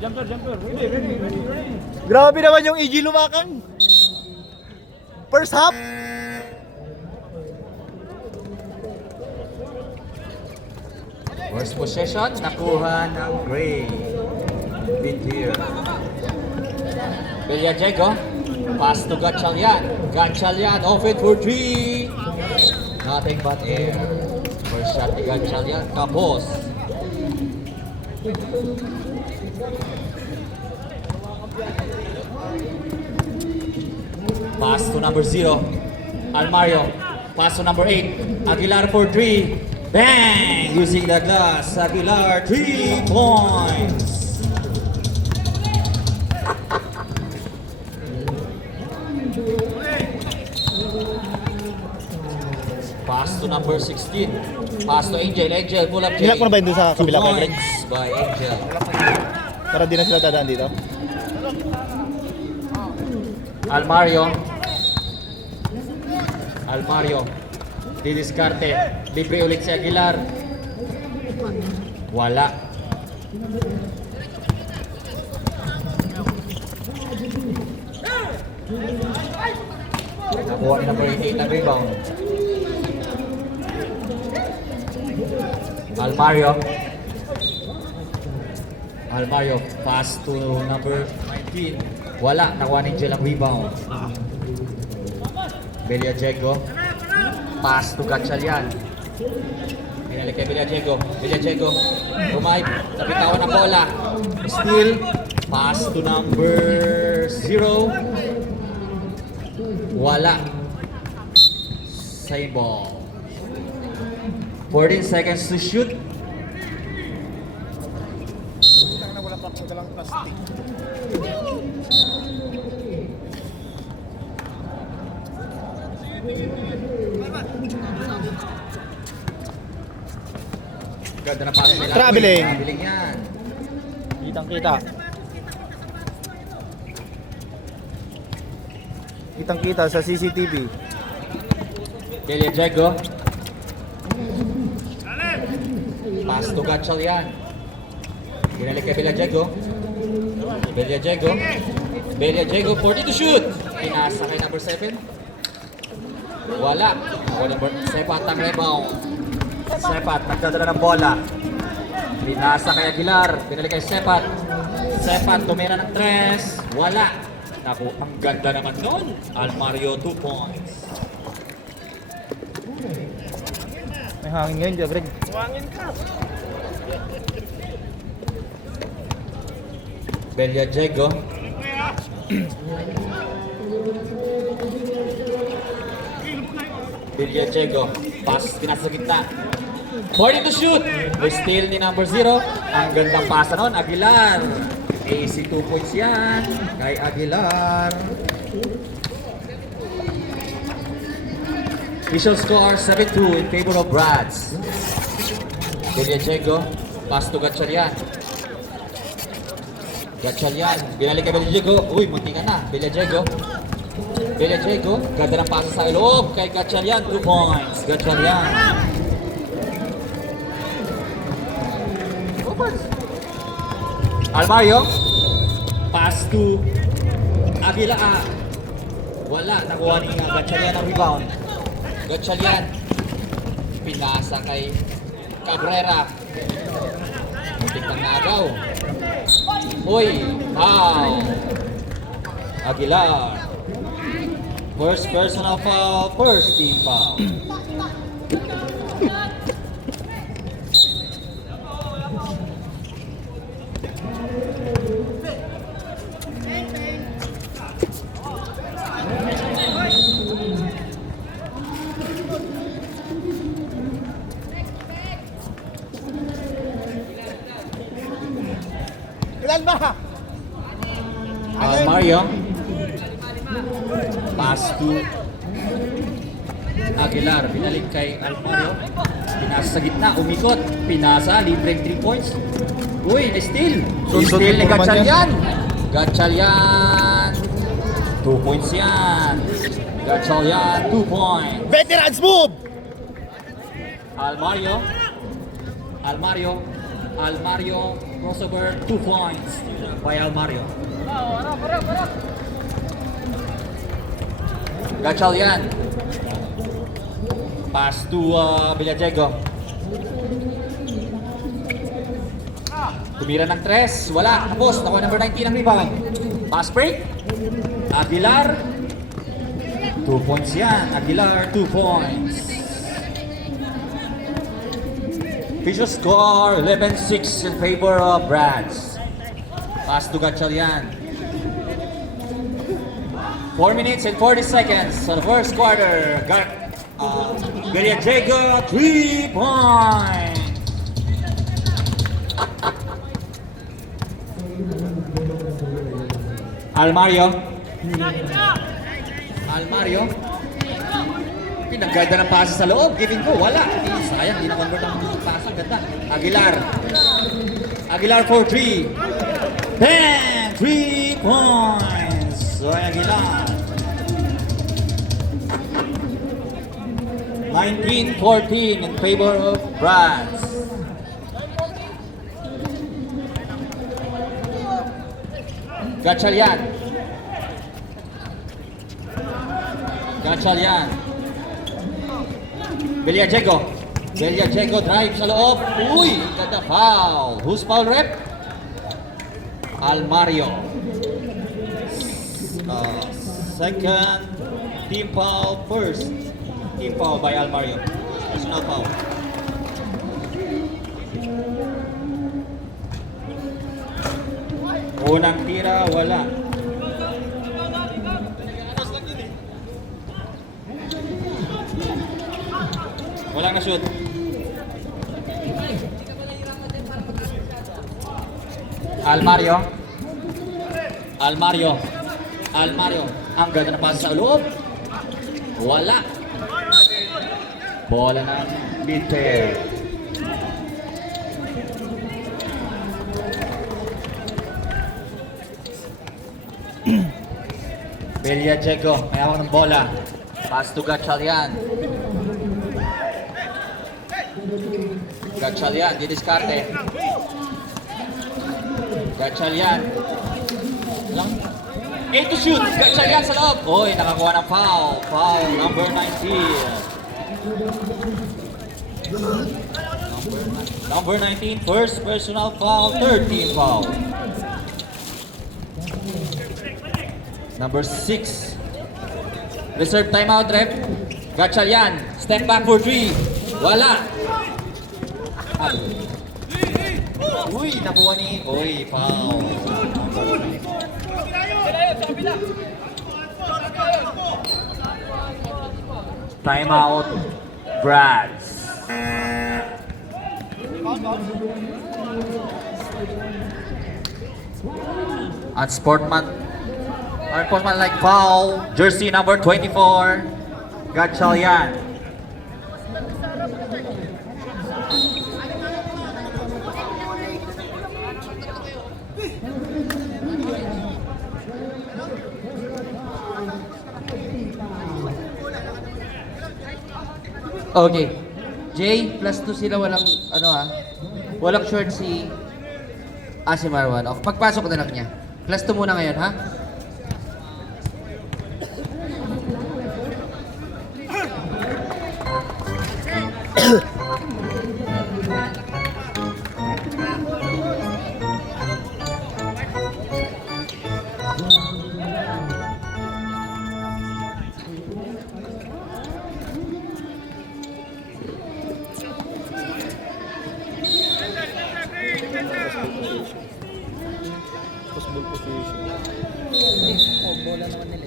Jumper. Ready. Grabe naman yung EG lumakang. First half. First possession, nakuha ng Gray. Bintir. Villajego. Pass to Gatchalian. Gatchalian off it for 3. Nothing but air. First shot ni Gatchalian. Kapos. Pass to number 0. Almario. Pass to number 8. Aguilar for 3. Bang! Using the glass. Aguilar, 3 points. Pass to number 16. Pass to Angel. Angel, pull up. Nilak mo na ba yun dun sa 2 kabila kay Greg? points by Angel. Para di na sila dadaan dito. Almario. Didiskarte. Libre ulit si Aguilar. Wala. Nakuha ni number 8 na rebound. Almario. Pass to number 19. Wala. Nakuha ni Angel ang rebound. Villajego. Pass to Gatchalian. Pinalik kay Villajego. Rumay. Napitawan ang bola. Steal. Pass to number 0. Wala. Same ball. 14 seconds to shoot. Ganda na pass nila. Traveling. Traveling yan. Kitang-kita sa CCTV. Villajego. Pass to Gatchalian. Binalik kay Villajego. 40 to shoot. Pinasa kay number 7. Wala. O number Sepat ang rebound. Sepat, nagdadala ng bola. Pinasa kay Aguilar. Binalik kay Sepat. Tumira ng 3. Wala. Naku, ang ganda naman nun. Almario, 2 points. May hangin ngayon dyan, Greg. Villajego. Pass, pinasa sa gitna. 40 to shoot. Steal ni number 0. Ang gandang pasa nun, Aguilar. AC 2 points yan kay Aguilar. Official score 7-2 in favor of Brads. Villajego. Pass to Gatchalian. Binalik kay Villajego. Uy, munti ka na. Villajego. Ganda ng pasa sa iloob kay Gatchalian. 2 points. Almario. Pass to Aguilar. Wala. Nakuha ni Gatchalian ang rebound. Pinasa kay Cabrera. Muntik ng nagaw. Uy, foul. Aguilar. First personal foul, first team foul. Mario. Pass to Aguilar. Binalik kay Almario. Pinasa sa gitna. Umikot. Pinasa. Libreng 3 points. Uy, steal. Steal ni Gatchalian. 2 points yan. Gatchalian, 2 points. Veterans move! Almario. Almario crossover, 2 points by Almario. Gatchalian. Pass to Villadiego. Tumira ng 3, wala. Tapos, nakuha number 19 ang rebound. Pass break. Aguilar. 2 points yan. Aguilar, 2 points. Official score, 11-6 in favor of Brads. Pass to Gatchalian. 4 minutes and 40 seconds so the first quarter. Villadiego, 3 points. Almario. Pinag-guide ng pasa sa loob. Giving ko. Wala. Sayang. Hindi na-convert ang pasa. Ganda. Aguilar for 3. Bang! 3 points. So Aguilar. 19-14 in favor of Brads. Gatchalian. Villadiego drive sa loob. Uy! Ganda foul. Who's foul rep? Almario. Second team foul. First team foul by Almario. Personal foul. Unang tira, wala. Walang na-shoot. Almario. Ang ganda na pasa sa loob. Wala. Bola ng mid-pair. Villadiego, may hawak ng bola. Pass to Gatchalian. Didiskarte. Gatchalian. 8 to shoot. Gatchalian sa loob. Uy, nakakuha ng foul. Foul number 19. Number 19, first personal foul, 13 foul. Number 6. Reserve timeout, ref. Gatchalian. Step back for 3. Wala. Uy, nakuha ni... Uy, foul. Timeout, Brads. Unsportsmanlike foul, jersey number 24, Gatchalian. Okay. Jay, +2 sila, walang walang short si Marwan. Okay, pagpasok na lang niya. +2 muna ngayon, ha? Possible position. Bola naman nila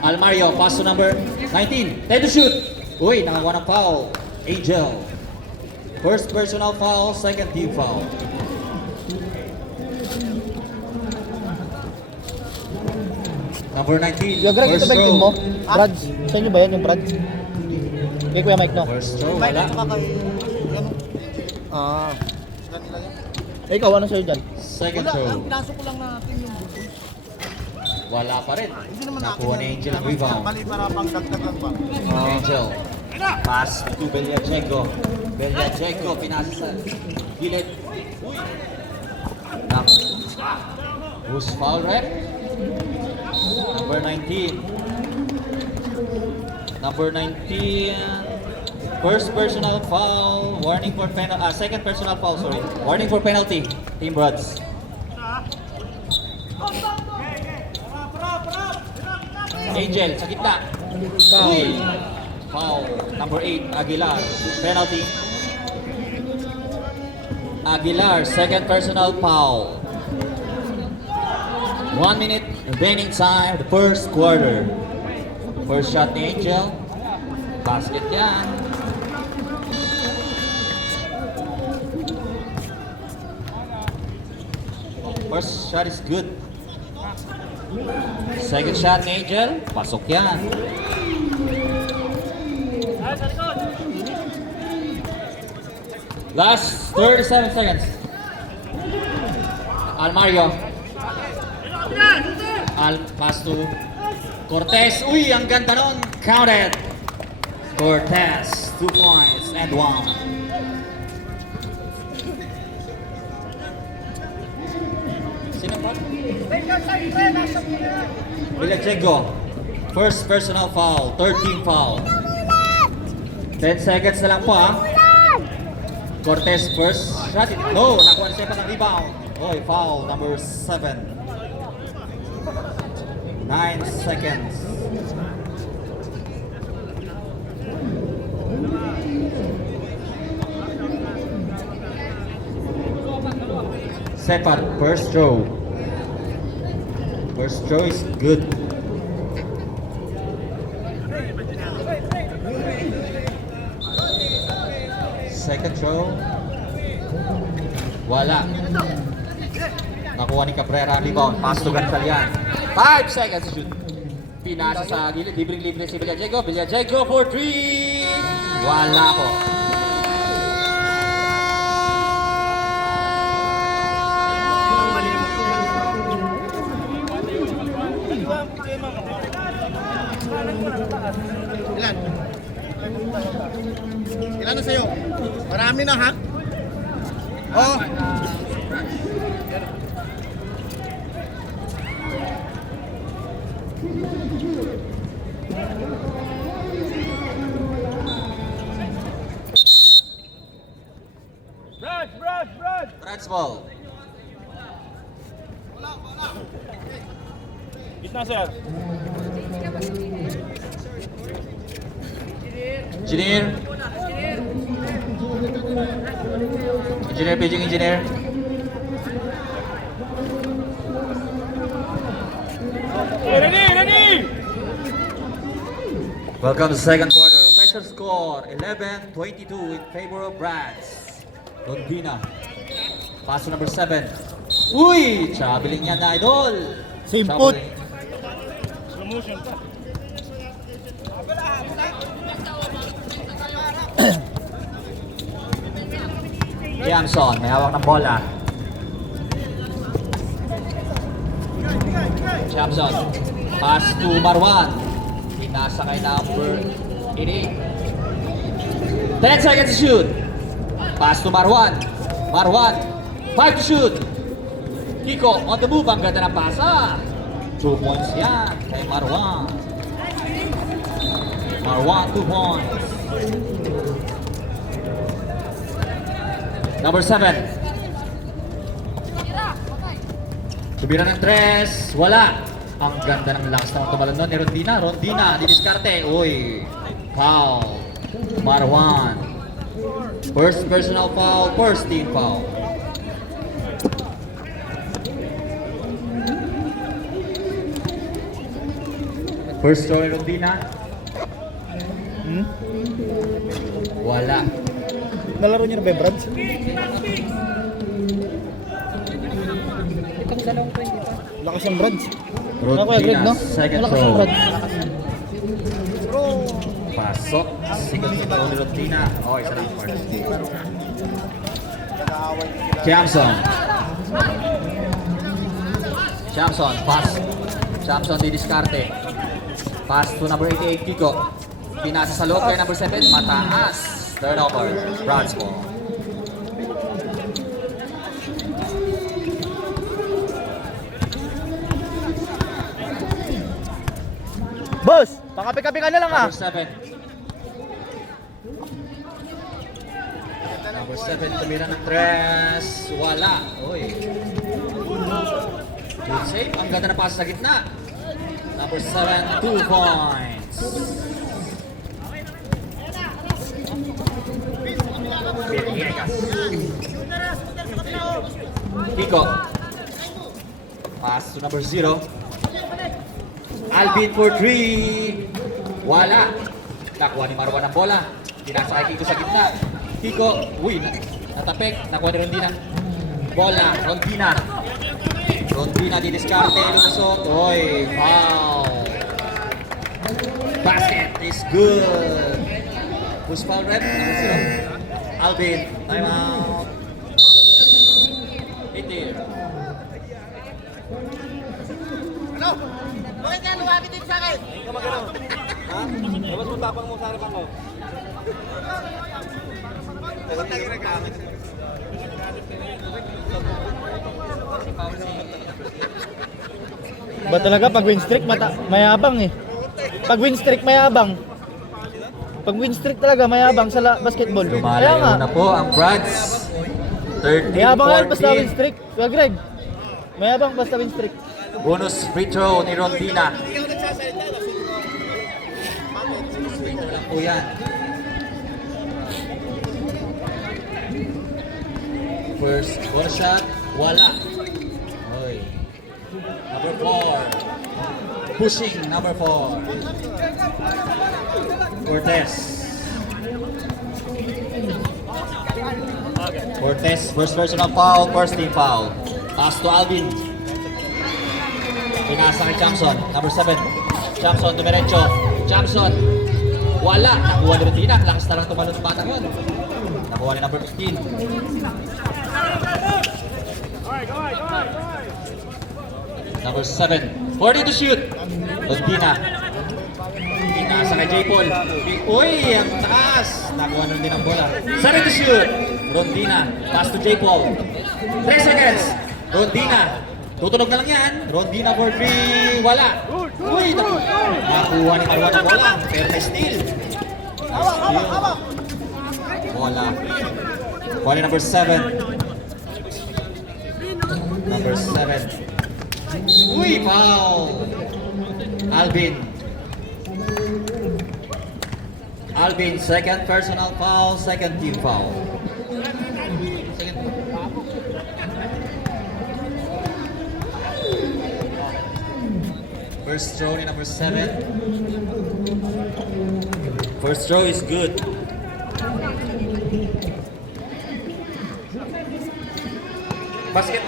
Almario, pass to number 19. 10 to shoot. Uy, nakakuha ng foul. Angel. First personal foul, second team foul. Number 19, Yung Greg, ito first ba yung mo? throw. Brad, sa inyo ba yan yung Brad? Kay Kuya Mike, no? First throw, wala. Ah. Eh, ikaw, ano sa'yo dyan? Second throw. Pinasok ko lang natin yung bubol. Wala pa rin. Hindi naman natin. Nakuha ni Angel ang rebound. Mali para pang dagdag lang ba? Angel. Pass to Villadiego. Beliajeco, pinasa sa gilid. Uy! Nak. Who's foul, rep? Number 19. Number 19. First personal foul. Warning for penalty. Second personal foul, sorry. Warning for penalty. Team Broads. Angel, sa gitna. Uy! Foul. Number 8, Aguilar. Penalty. Aguilar, second personal foul. 1 minute remaining time, the first quarter. First shot ni Angel. Basket yan. First shot is good. Second shot ni Angel. Pasok yan. Last 37 seconds. Almario. Pass to Cortez. Uy, ang ganda nun. Counted. Cortez, 2 points and 1. Sino pa? Beliajeco. First personal foul. 13 foul. 10 seconds na lang po ha. Cortez first shot. No, nakuha ni Sepa ng rebound. Oy, foul number 7. 9 seconds. Sepa, first throw. First throw is good. Second throw. Wala. Nakuha ni Cabrera ang rebound. Pass to Gantalian. 5 seconds to shoot. Pinasa sa gilid. Libre-libre si Beliajeco. Beliajeco for 3. Wala po. Ilan? Ilan na sa'yo? Marami na, ha? Oh! Brad's ball. Gitna, sir. Engineer. Engineer, paging engineer. Ready! Welcome to the second quarter. Official score 11-22 in favor of Brads. Rondina. Pass to number 7. Uy! Traveling yan na idol. Same foot. Slow motion pa. Jamson, may hawak ng bola. Jamson. Pass to Marwan. Pinasa kay number 88. 10 seconds to shoot. Pass to Marwan. Marwan. 5 to shoot. Kiko on the move. Ang ganda ng pasa. 2 points yan kay Marwan. Marwan, 2 points. Number 7. Subira ng 3. Wala. Ang ganda ng lakas ng tumalon nun ni Rondina. Rondina, didiskarte. Uy. Foul. Marwan. First personal foul. First team foul. First throw ni Rondina. Wala. Nalaro niyo na ba yung Brads? Lakas ang Brads. Rondina, second Malakas ang throw. Brads. Pasok. Second throw ni Rondina. Okay, isa lang part. Jamson. Jamson, pass. Jamson didiskarte. Pass to number 88, Kiko. Pinasa sa loob kay number 7, mataas. Turnover. Bronze ball. Boss, pakape-kape ka na lang ah. Number 7. Number 7, tumira ng 3. Wala. Uy. Good save. Ang ganda na pass sa gitna. Number 7, 2 points. Villegas. Pico. Pass to number 0. Alvin for 3. Wala. Nakuha ni Marwan ang bola. Tinasa kay Kiko sa gitna. Kiko, uy, natapik. Nakuha ni Rondina. Bola, Rondina. Rondina didiskarte, lumusot. Uy, foul. Basket is good. Who's foul rep? Number 0. Alvin, time out. 18. Bakit ka lumapit dito sa akin? Ha? Labas mo tapang mo sa harapan mo. Ba't nagregamit? Ba talaga pag win streak mayabang eh. Pag win streak mayabang. Pag win streak talaga mayabang sa basketball. Kaya nga. Lumalayo na po ang Brads. 13-14. Mayabang yan basta win streak. Kuya Greg. Mayabang basta win streak. Bonus free throw ni Rondina. Free throw lang po yan. First bonus shot, wala. Oy. Number 4. Pushing, number 4. Cortez. Cortez, first personal foul, first team foul. Pass to Alvin. Pinasa kay Chamson, number 7. Chamson, dumiretso. Chamson, wala. Nakuha ni Rondina. Lakas na lang tumalon ng batang yun. Nakuha ni number 15. Number 7. 40 to shoot. Rondina. Pinasa kay J. Paul. Uy, ang taas. Nakuha na din ang bola. 7 to shoot. Rondina. Pass to J. Paul. 3 seconds. Rondina. Tutunog na lang yan. Rondina for 3. Wala. Uy, nakuha ni Marwan ang bola. Pero na steal. Bola. Bola number 7. Number 7. Uy, foul. Alvin. Alvin, second personal foul, second team foul. First throw ni number 7. First throw is good. Basket.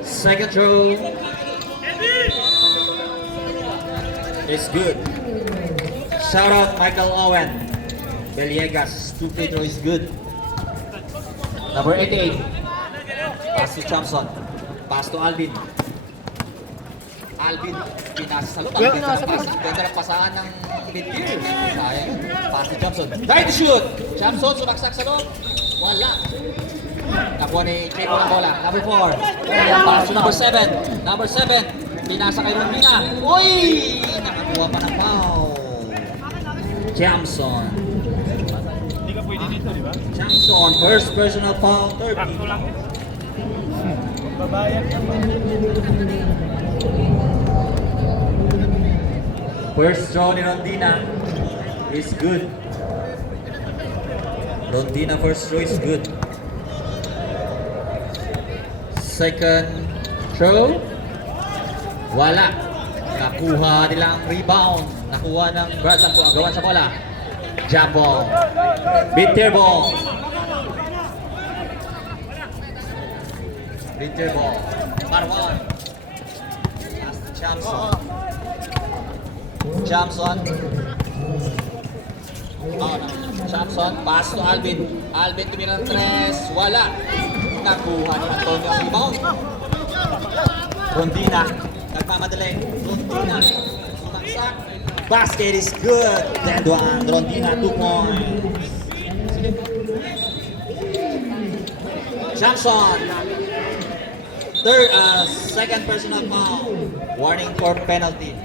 Second throw is good. Shout out Michael Owen. Villegas, 2 free throw is good. Number 88. Pass to Thompson. Pass to Alvin. Alvin, pinasa sa loob. Alvin sa pass. Ganda ng pasahan ng mid-tier. Sayang. Pass to Thompson. Try to shoot. Thompson, sumaksak sa loob. Wala. Nakuha ni Checo ng bola. Number 4. Pass to number 7. Number 7. Pinasa kay Rondina. Uy! Nakakuha pa ng foul. Thompson. Hindi ka pwede dito, di ba? Thompson, first personal foul, third. Sakto lang yun. Babayan yan. First throw ni Rondina is good. Rondina first throw is good. Second throw, wala. Nakuha nila ang rebound. Nakuha ng Brads ang gawan sa bola. Jump ball. Mid-tier ball. Mid-tier ball. Marwan. Pass to Chamson. Chamson. Chamson. Pass to Alvin. Alvin tumira ng 3. Wala. Nakuha ni Antonio ang rebound. Rondina. Nagmamadali. Rondina. Sumaksak. Basket is good. 10-1. Rondina, 2 points. Johnson. Second personal foul. Warning for penalty.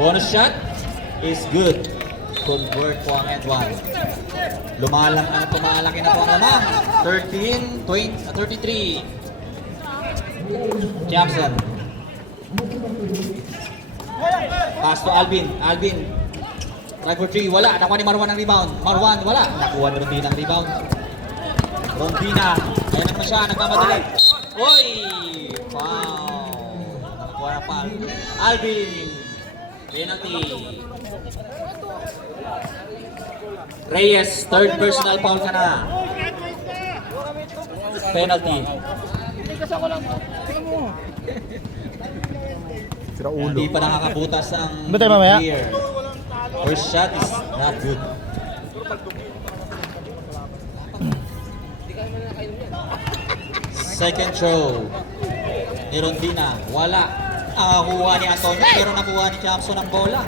Bonus shot is good. Convert po ang and one. Tumalaki na po ang lamang. 33. Jackson. Pass to Alvin. Try for 3. Wala. Nakuha ni Marwan ang rebound. Marwan, wala. Nakuha ni Rondina ang rebound. Rondina. Ayan naman siya. Nagmamadali. Oy! Foul. Nakuha na pa. Alvin. Penalty. Reyes. Third personal foul ka na. Penalty. Hindi pa nakakabutas ang Ba tayo mamaya? player. First shot is not good. Second throw ni Rondina. Wala. Nakakuha ni Antonio pero nakuha ni Champson ang bola.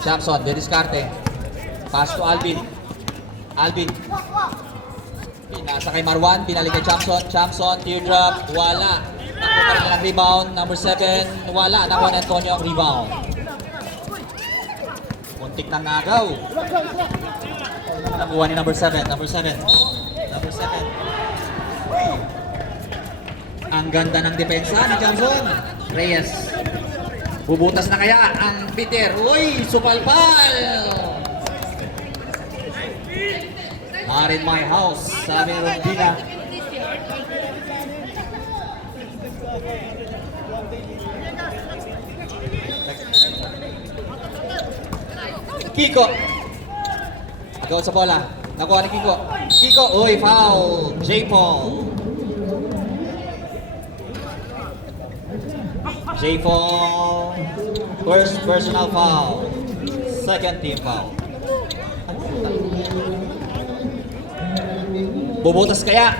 Champson, dediskarte. Pass to Alvin. Pinasa kay Marwan, pinalik kay Champson, teardrop, wala. Nakuha rin ang rebound, number 7, wala. Nakuha ni Antonio ang rebound. Muntik ng nagaw. Nakuha ni number 7. Ang ganda ng depensa ni Johnson. Reyes. Bubutas na kaya ang Peter. Uy, supalpal! Not in my house, sabi ni Rondina. Kiko. Ikaw sa bola. Nakuha ni Kiko. Uy, foul. J. Paul. First personal foul. Second team foul. Bubutas kaya?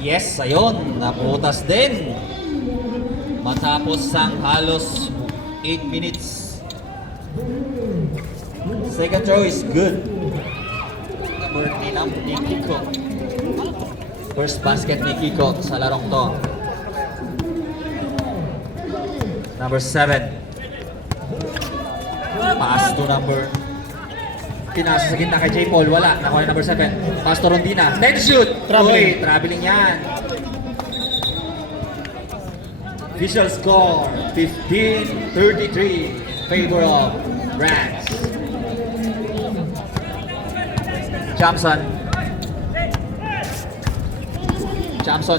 Yes, ayun. Nabutas din. Matapos ang halos 8 minutes. Second throw is good. Number 9 ni Kiko. First basket ni Kiko sa larong to. Number 7. Pass to number. Pinasa sa gitna kay J. Paul. Wala. Nakuha number 7. Pass to Rondina. Then shoot. Traveling. Uy, traveling yan. Official score. 15-33. Favor of Brands. Johnson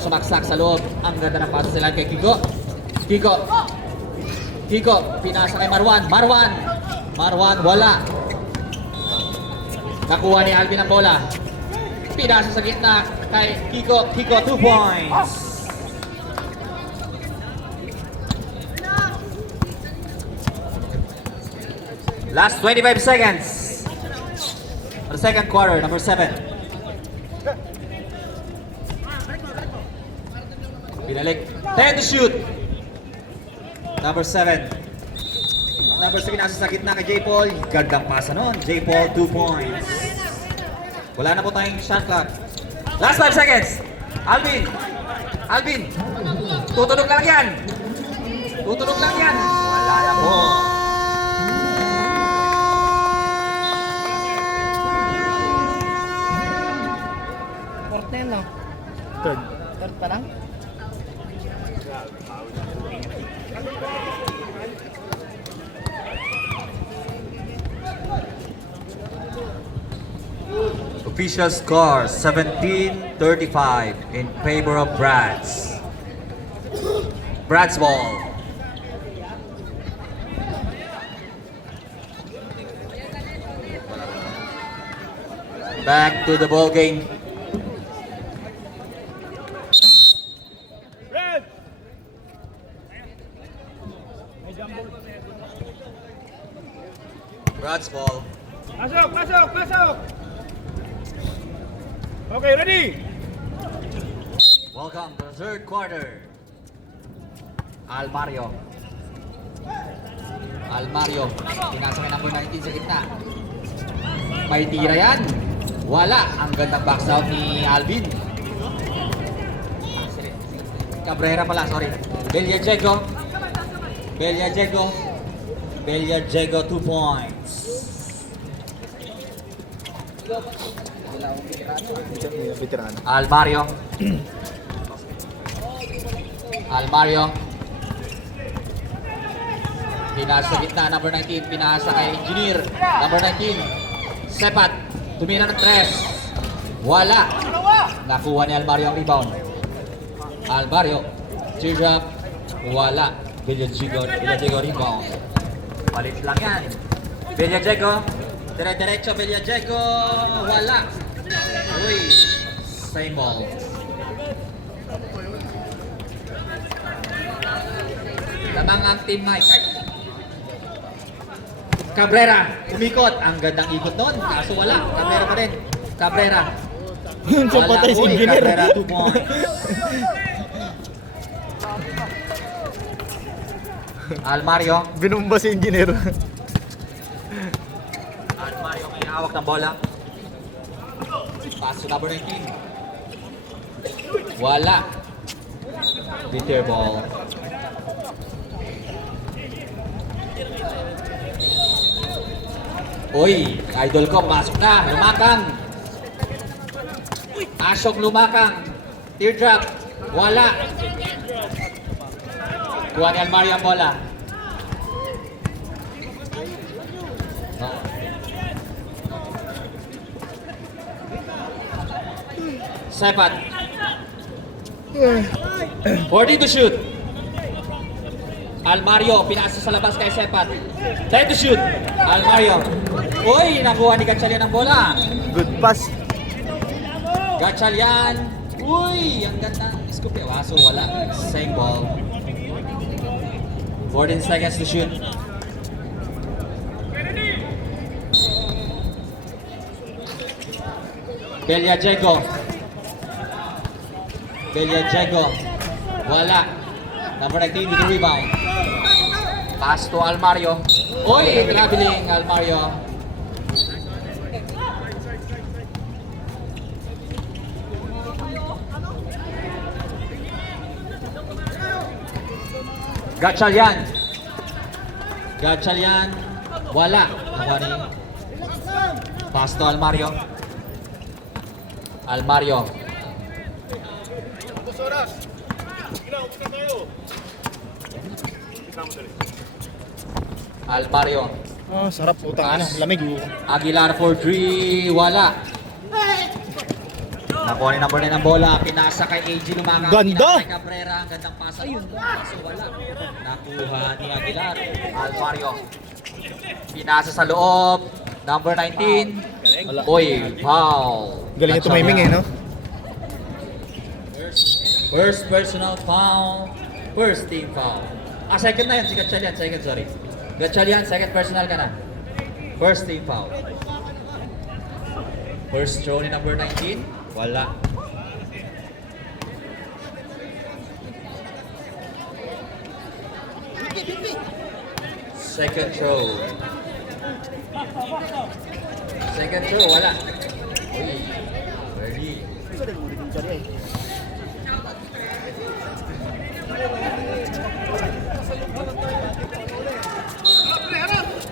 sumaksak sa loob. Ang ganda ng paso sila kay Kiko. Kiko, pinasa kay Marwan. Marwan, wala. Nakuha ni Alvin ang bola. Pinasa sa gitna kay Kiko. 2 points. Last 25 seconds. For the second quarter, number 7. Pinalik. 10 to shoot. Number 7. Number 7 nasa sa gitna kay J. Paul. Gandang pasa nun. J. Paul, 2 points. Wala na po tayong shot clock. Last 5 seconds. Alvin. Tutulog lang yan. Wala na po. Third. Third pa lang? Official score 17-35 in favor of Brads. Brads ball. Back to the ball game. Brads ball. Pasok! Okay, ready? Welcome to the third quarter. Almario. Almario. Pinasa kay number 19 sa gitna. May tira yan. Wala. Ang gandang box out ni Alvin. Cabrera pala, sorry. Bellajego. Bellajego. Bellajego, 2 points. Veterano. Almario. Almario. Pinasa sa gitna, number 19. Pinasa kay Engineer. Number 19. Sepat. Tumira ng 3. Wala. Nakuha ni Almario ang rebound. Almario. Teardrop. Wala. Bellajego rebound. Palit lang yan. Bellajego. Dire-diretso Bellajego. Wala. Uy. Same ball. Lamang ang team Mike. Cabrera, umikot. Ang gandang ikot nun. Kaso wala. Cabrera pa rin. Cabrera. Siya patay si Uy, engineer. Cabrera, 2 points. Almario. Binumba si engineer. Almario may hawak ng bola. Pass to number 19. Wala. Bitter ball. Uy, idol ko, pasok na. Lumakang. Ashok lumakang. Teardrop. Wala. Kuha ni Almario ang bola. Sepat. 40 to shoot. Almario, pinasa sa labas kay Sepat. 10 to shoot. Almario. Uy, nakuha ni Gatchalian ang bola. Good pass. Gatchalian. Uy, ang ganda ng scoop niya. Waso, wala. Same ball. 14 seconds to shoot. Bellajego. Bellajego. Wala. Number 19 with the rebound. Pass to Almario. Uy, traveling Almario. Gatchalian. Gatchalian. Wala. Nakuha ni. Pass to Almario. Almario. Almario. Oh, sarap utang ano, lamig. Aguilar for 3. Wala. Nakuha ni number 9 ang bola. Pinasa kay AG Lumaga. Ganda! Pinasa kay Cabrera. Ang gandang pasa. Ayun. Kaso wala. Nakuha ni Aguilar. Almario. Pinasa sa loob. Number 19. Uy, foul. Galing ito timing eh, no? First personal foul. First team foul. Second na yan. Si Gatchalian. Second, sorry. Gatchalian, second personal ka na. First team foul. First throw ni number 19. Wala. Second throw. Second throw, wala. Uy, ready.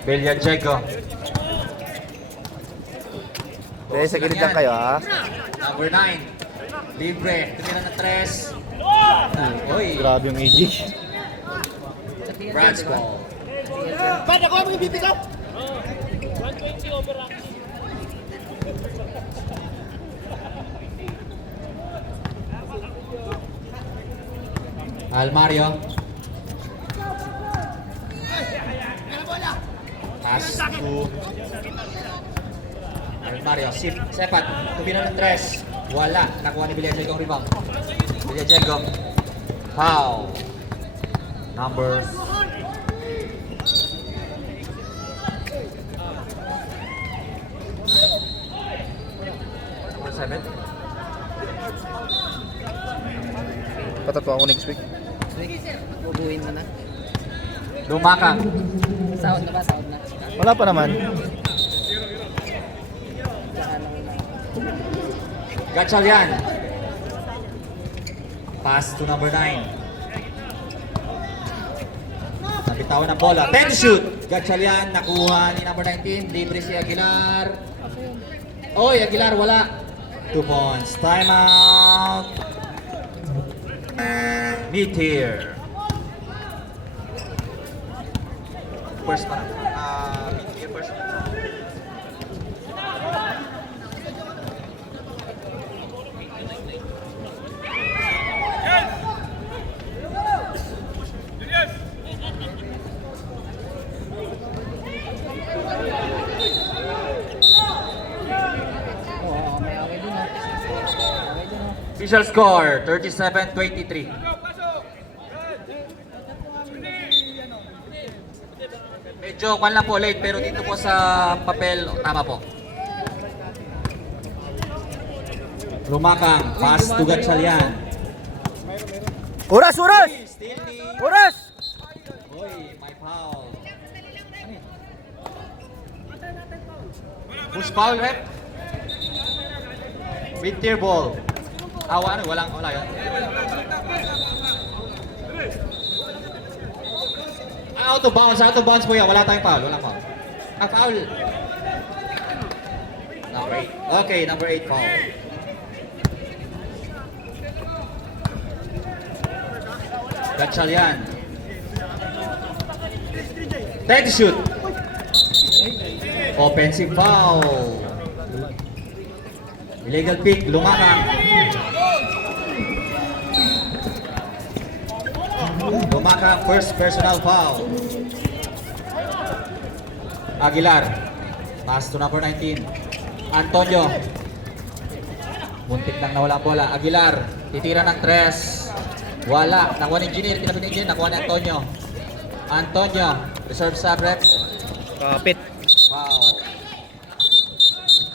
Bellajego. Dahil sa gilid lang kayo, ha? Number 9. Libre. Tumira na 3. Uy. Grabe yung AG. Brad's ball. Ba't ako ang ibibig ko? Almario. Pass to Almario. Sepat. Tumira ng 3. Wala. Nakuha ni Bellajego ang rebound. Bellajego. Foul. Number 7. Patato ako next week. Bubuhin mo na. Lumakang. Sahod na ba? Sahod na. Wala pa naman. Gatchalian. Pass to number 9. Nabitawan ng bola. 10 to shoot. Gatchalian nakuha ni number 19. Libre si Aguilar. Oy, Aguilar wala. 2 points. Timeout. Mid-tier. First pa. Mid-tier first. Oo, may away dun ah. Away dun ah. Official score, 37-23. Medyo kwan lang po late pero dito po sa papel, tama po. Lumakang, pass to Gatchalian. Oras! Oras! Still ni... Oras! Uy, may foul. Who's foul, rep? Mid-tier ball. Wala yun. Out of bounds po yan. Wala tayong foul, walang foul. Foul. Number 8. Okay, number 8 foul. Gatchalian. 10 to shoot. Offensive foul. Illegal pick, Lumakang. Lumakang, first personal foul. Aguilar. Pass to number 19. Antonio. Muntik lang nawala ang bola. Aguilar. Titira ng 3. Wala. Nakuha ni Engineer. Tinapin ni Engineer. Nakuha ni Antonio. Antonio. Reserve sub rep. Kapit. Wow.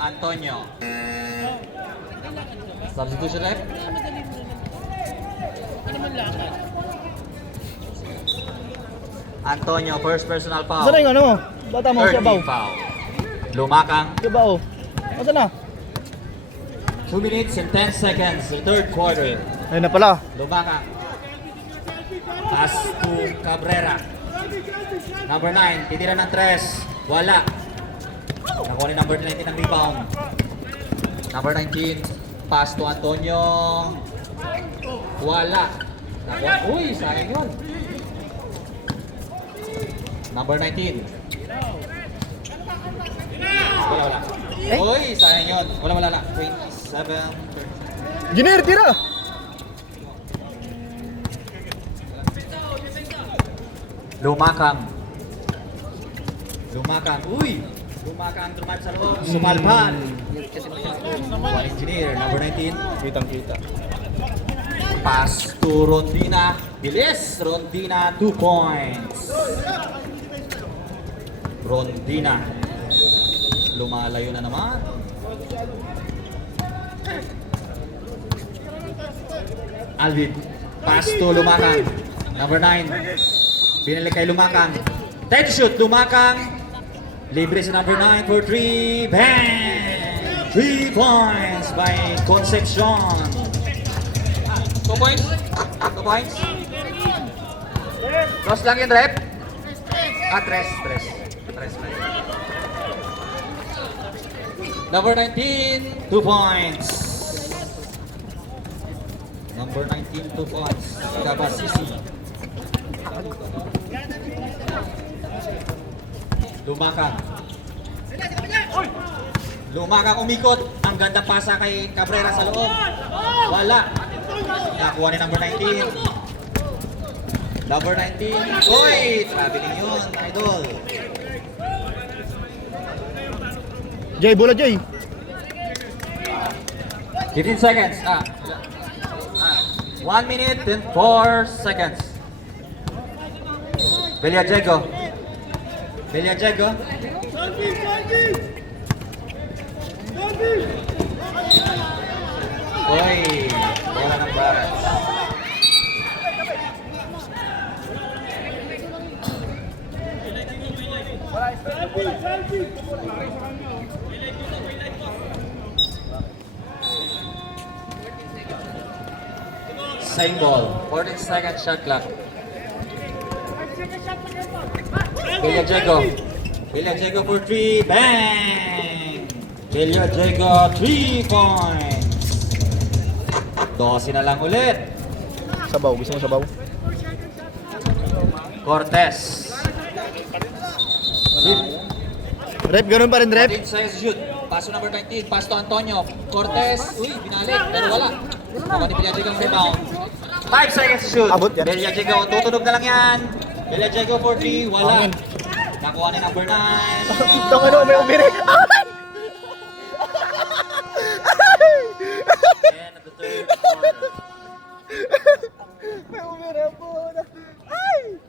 Antonio. Substitution rep. Antonio, first personal foul. Saan na yung ano mo? Bata mo, siya 30 foul. Lumakang. Siya bao. Saan na? 2 minutes and 10 seconds. The third quarter. Ayun na pala. Lumakang. Pass to Cabrera. Number 9, titira ng 3. Wala. Nakuha ni number 19 ang rebound. Number 19, pass to Antonio. Wala. Nakuha. Uy, sayang yun. Number 19. Wala. Uy, sayang yun. Wala lang. 27, 30. Engineer, tira! Lumakang. Uy! Lumakang tumat sa loob. Sumalpan. One engineer, number 19. Kitang-kita. Pass to Rondina. Bilis! Rondina, 2 points. Rondina. Lumalayo na naman. Alvin. Pass to Lumakang. Number 9. Binalik kay Lumakang. 10 to shoot. Lumakang. Libre sa number 9 for 3. Bang! 3 points by Concepcion. 2 points? 2 points? Cross lang yun, rep? Tres. Number 19, 2 points. Number 19, 2 points. Kabasisi. Lumakang umikot. Ang gandang pasa kay Cabrera sa loob. Wala. Nakuha ni number 19. Number 19. Uy! Traveling yun, idol. Jay, bola Jay. 15 seconds. 1 minute and 4 seconds. Beliajego. Uy! Bola ng Barats. Same ball. 14 second shot clock. Villajago for 3. Bang! Villajago 3 points. 12 na lang ulit. Sabaw, gusto mo sabaw? Cortez. Rep, ganun pa rin, rep. 14 seconds shoot. Paso number 19. Pass to Antonio. Cortez. Uy, binalik. Pero wala. Nakuha ni Villajago ang rebound. 5 seconds shoot. Abot yan. Villajago. Tutunog na lang yan. Villajago for 3. Wala. Amen. Nakuha ni number 9. Tang ano, may umiri. End of the third quarter. May umiri po. Ay!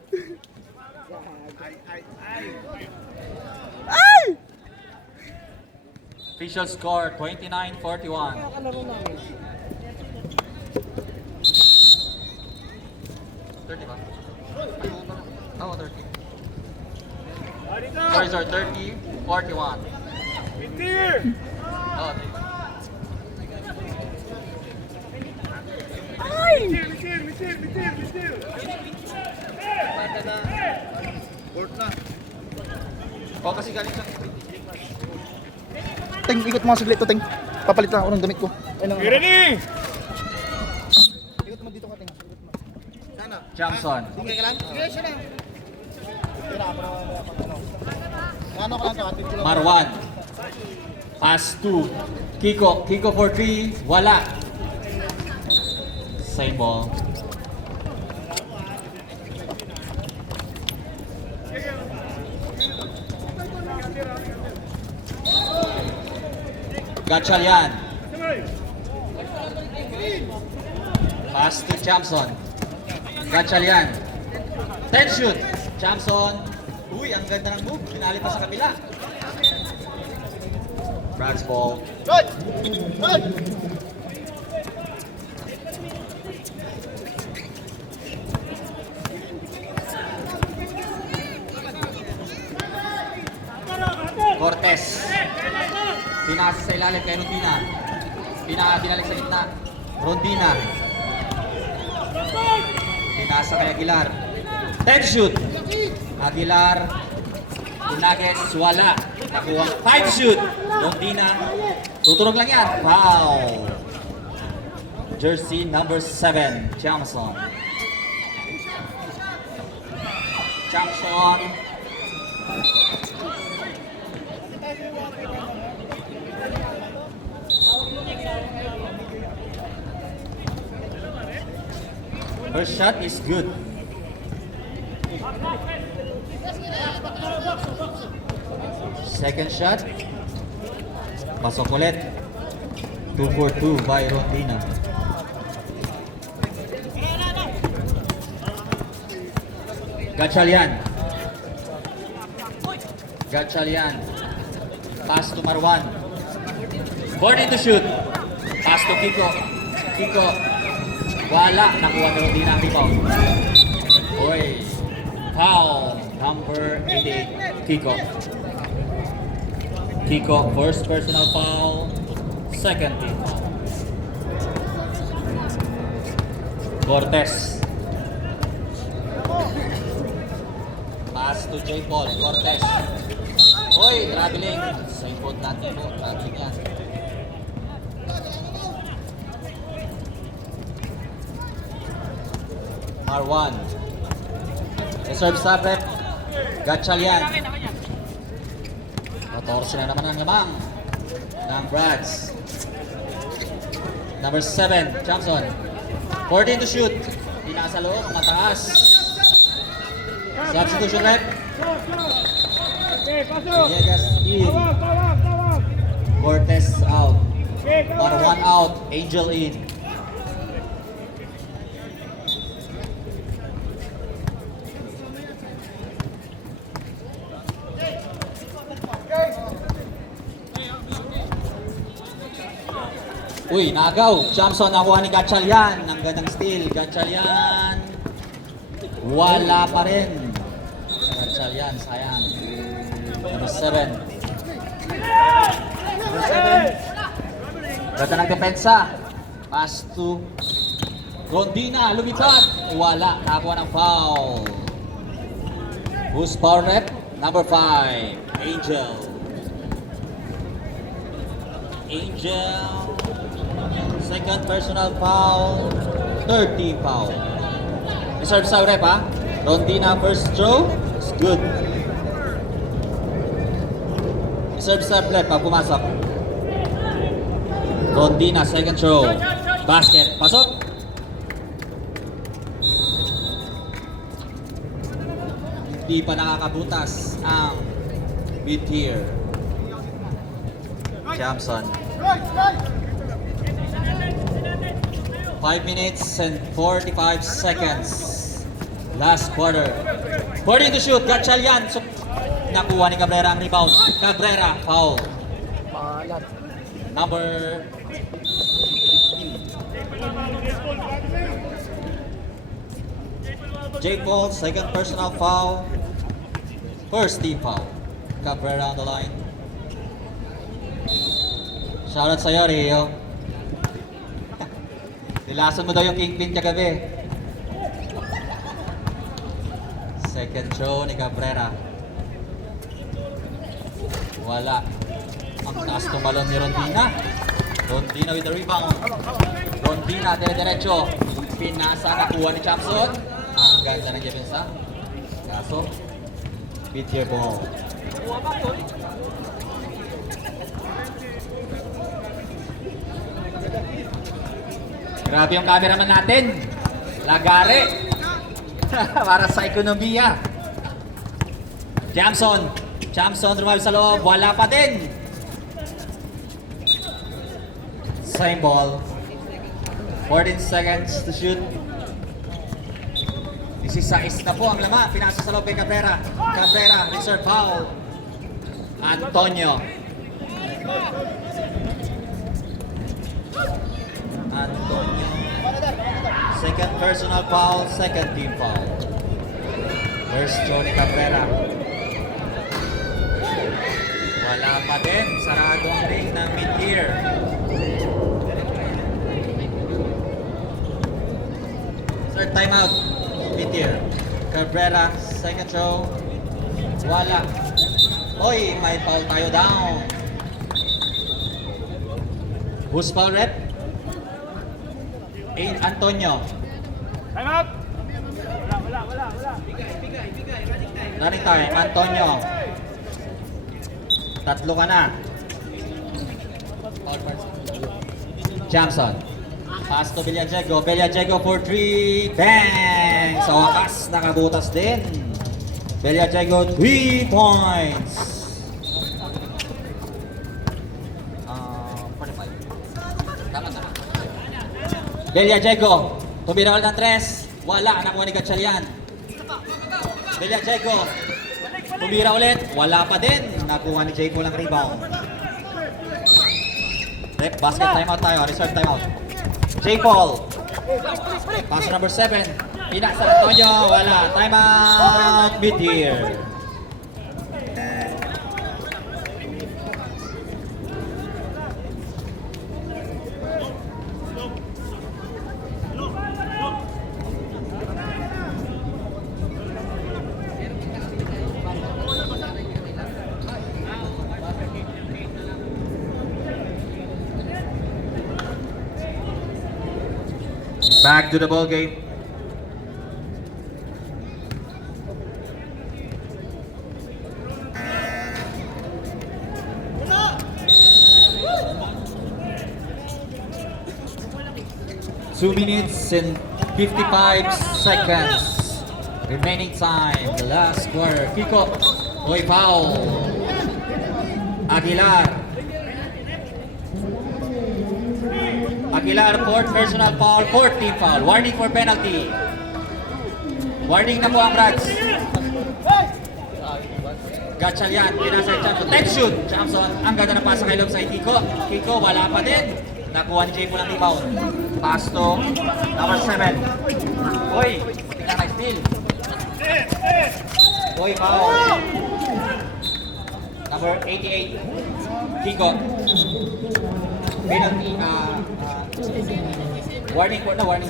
Ay! Official score 29-41. 30 ba? Oo, 30. Sorry, 30-41. Oh, oh, kasi galing siya. Ting, ikot mo saglit to, Ting. Papalit na ako ng damit ko. Ay, nang... Ready? Ikot mo dito ka, Ting. Ikot mo. Sana. Johnson. Okay ka lang? Sige, siya na. Tira, ano ka lang to, atin ko lang. Marwan. Pass to Kiko. Kiko for 3. Wala. Same ball. Gatchalian. Pass to Chamson. Gatchalian. 10 shoot. Chamson. Uy, ang ganda ng move. Pinali pa sa kabila. Brad's ball. Good! Good! Cortez. Pinasa sa ilalim kay Rondina. Binalik sa gitna. Rondina. Pinasa kay Aguilar. 10 shoot. Aguilar. Nuggets. Wala. Nakuha 5 shoot. Rondina. Tuturog lang yan. Wow. Jersey number 7. Jamson. Jamson. First shot is good. Second shot. Pasok ulit. 2 for 2 by Rondina. Gatchalian. Gatchalian. Pass to Marwan. 40 to shoot. Pass to Kiko. Kiko. Wala. Nakuha ni Rondina ang rebound. Oy. Foul. Number 88. Kiko. Kiko. First personal foul. Second team foul. Cortez. Pass to J. Paul. Cortez. Oy, traveling. Sa ikot natin po. Traveling yan. Marwan. Reserve sa rep. Gatchalian. 14 na naman ang lamang ng Brads. Number 7, Johnson. 14 to shoot. Pinasa loob, mataas. Substitution rep. Villegas in. Cortez out. Marwan out. Angel in. Uy, nagaw. Johnson nakuha ni Gatchalian. Ang gandang steal. Gatchalian. Wala pa rin. Gatchalian, sayang. Number 7. Ganda ng depensa. Pass to Rondina, lumipad. Wala, nakakuha ng foul. Who's power rep? Number 5, Angel. Angel. Second personal foul. Third team foul. Reserve sa rep ha. Rondina first throw. It's good. Reserve sa rep ha. Pumasok. Rondina second throw. Basket. Pasok. Hindi pa nakakabutas ang mid-tier. Jamson. 5 minutes and 45 seconds. Last quarter. 40 to shoot. Gatchalian. So, nakuha ni Cabrera ang rebound. Cabrera, foul. Number 15. J. Paul, second personal foul. First team foul. Cabrera on the line. Shoutout sa'yo, Rio. Nilasan mo daw yung kingpin kagabi. Second throw ni Cabrera. Wala. Ang taas tumalon ni Rondina. Rondina with the rebound. Rondina, dire-diretso. Pinasa, nakuha ni Chamson. Ang ganda ng depensa. Kaso, mid-tier ball. Grabe yung cameraman natin. Lagare. Para sa ekonomiya. Jamson. Jamson rumawid sa loob. Wala pa din. Same ball. 14 seconds to shoot. 16 na po ang laman. Pinasa sa loob kay Cabrera. Cabrera, reserve foul. Antonio. Antonio. Second personal foul, second team foul. First throw ni Cabrera. Wala pa din. Saradong ring ng mid-tier. Third timeout. Mid-tier. Cabrera, second throw. Wala. Oy, may foul tayo down. Who's foul rep? Antonio. Time out! Running time, Antonio. Tatlo ka na. Jamson. Pass to Villajego. Villajego for 3. Bang! Sa wakas, nakabutas din. Villajego, 3 points. 45. Tama. Villajego. Tumira ulit ng 3. Wala. Nakuha ni Gatchalian. Villajego. Tumira ulit. Wala pa din. Nakuha ni J. Paul ang rebound. Rep, basket timeout tayo. Reserve timeout. J. Paul. Pass number 7. Pinasa Antonio. Wala. Timeout. Mid-tier. Back to the ball game. Two minutes and 55 seconds remaining time. The last quarter. Kiko. Oy, foul. Aguilar. Aguilar, fourth personal foul, fourth team foul. Warning for penalty. Warning na po ang Brads. Gatchalian, pinasa yung Jamson. 10 shoot. Jamson, ang ganda ng pasa kay Lom sa Kiko. Kiko, wala pa din. Nakuha ni J. Paul ang rebound. Pass to number 7. Oy, tingnan kay Steele. Oy, foul. number 88, Kiko. Penalty, warning for, no, warning.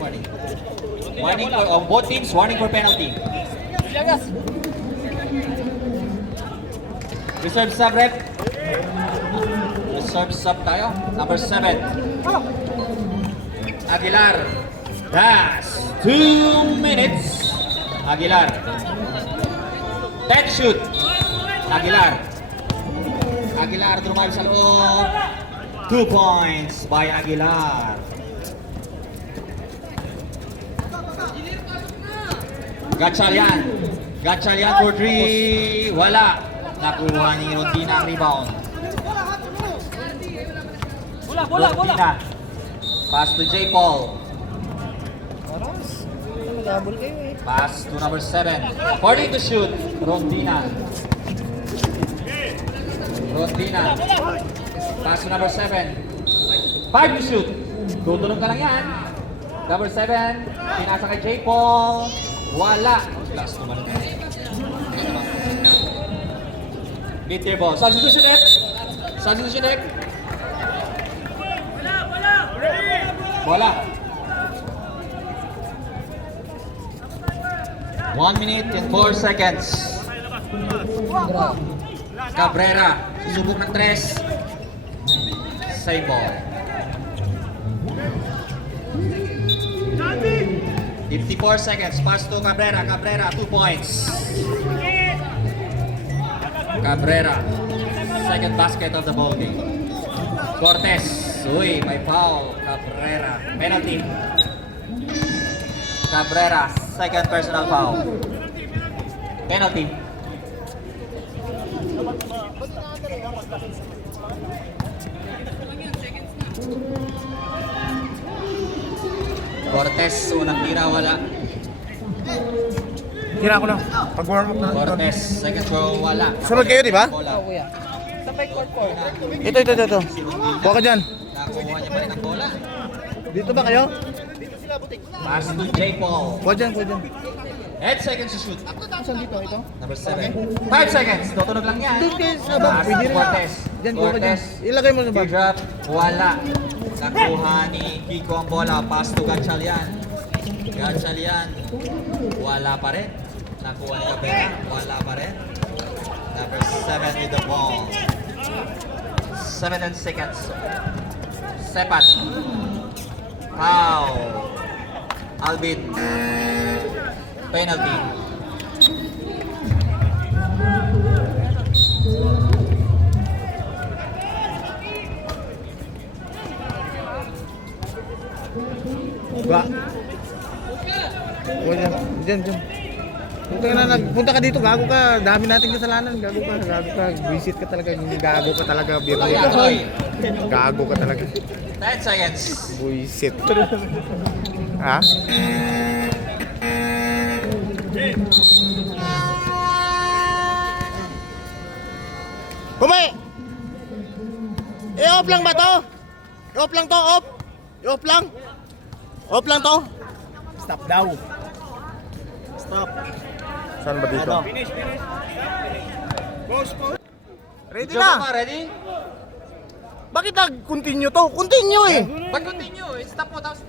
Warning for, both teams, warning for penalty. Reserve sub rep. Reserve sub tayo. Number 7. Aguilar. Pass. 2 minutes. Aguilar. 10 shoot. Aguilar. Aguilar drumayo sa loob. 2 points by Aguilar. Gatchalian. Gatchalian for 3. Wala. Nakuha ni Rondina ang rebound. Rondina. Pass to J. Paul. Mag-abol kayo eh. Pass to number 7. 40 to shoot. Rondina. Rondina. Pass to number 7. 5 to shoot. Tutulong ka lang yan. Number 7. Pinasa kay J. Paul. Wala. Last naman. Mid-tier ball. Substitution. Substitution. Wala. 1 minute and 4 seconds. Cabrera. Susubok ng 3. Same ball. 54 seconds. Pass to Cabrera. Cabrera, 2 points. Cabrera. Second basket of the ball game. Cortez. Uy, may foul. Cabrera. Penalty. Cabrera. Second personal foul. Penalty. Cortez, unang tira, wala. Tira ko na. Pag-warm up na. Cortez, second throw, wala. Sunod kayo, di ba? Bola. Kuya. Sabay court 4. Ito. Kuha ka dyan. Nakuha niya pa rin ang bola. Dito ba kayo? Pass to J. Paul. Kuha dyan. 8 seconds to shoot. Saan dito? Ito? Number 7. 5 seconds. Tutunog lang yan. Doon kayo sa bag. Pass Pwede to rin. Cortez. Dyan, kuha ka dyan. Cortez. Ilagay mo sa bag. Teardrop. Wala. Nakuha ni Kiko ang bola. Pass to Gatchalian. Gatchalian. Wala pa rin. Nakuha ni Cabrera. Wala pa rin. Number 7 with the ball. 7 seconds. Sepat. Foul. Albin. Penalty. Ba? Kuha dyan. Dyan. Punta ka dito, gago ka. Dami nating kasalanan. Gago ka. Visit ka talaga. Gago ka talaga. Biro Tuloy, ka. tuloy. Gago ka talaga. 10 seconds. Buisit. Ha? Kumay! I-off lang ba to? I-off lang to, off? I-off lang? Off lang to? Stop daw. Stop. Saan ba dito? Finish. Ready Joke na? ka, ready? Bakit nag-continue to? Continue eh! Pag continue, stop mo tapos